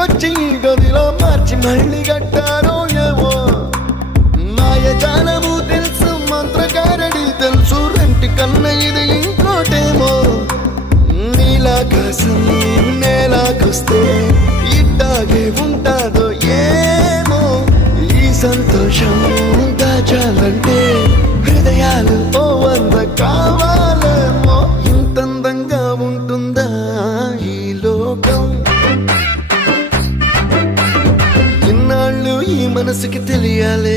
ఇంటికొచ్చి గదిలో మార్చి మళ్ళీ కట్టారో ఏమో మాయజాలము తెలుసు మంత్రకారడి తెలుసు రెంటి కన్న ఇది ఇంకోటేమో నీలాకాశం నేలాకొస్తే ఇట్టాగే ఉంటాదో ఏమో ఈ సంతోషం దాచాలంటే హృదయాలు ఓ వంద కావాలేమో ఇంతందంగా ఉంటుందా ఈ లోకం ఇన్నాళ్ళు ఈ మనసుకి తెలియాలే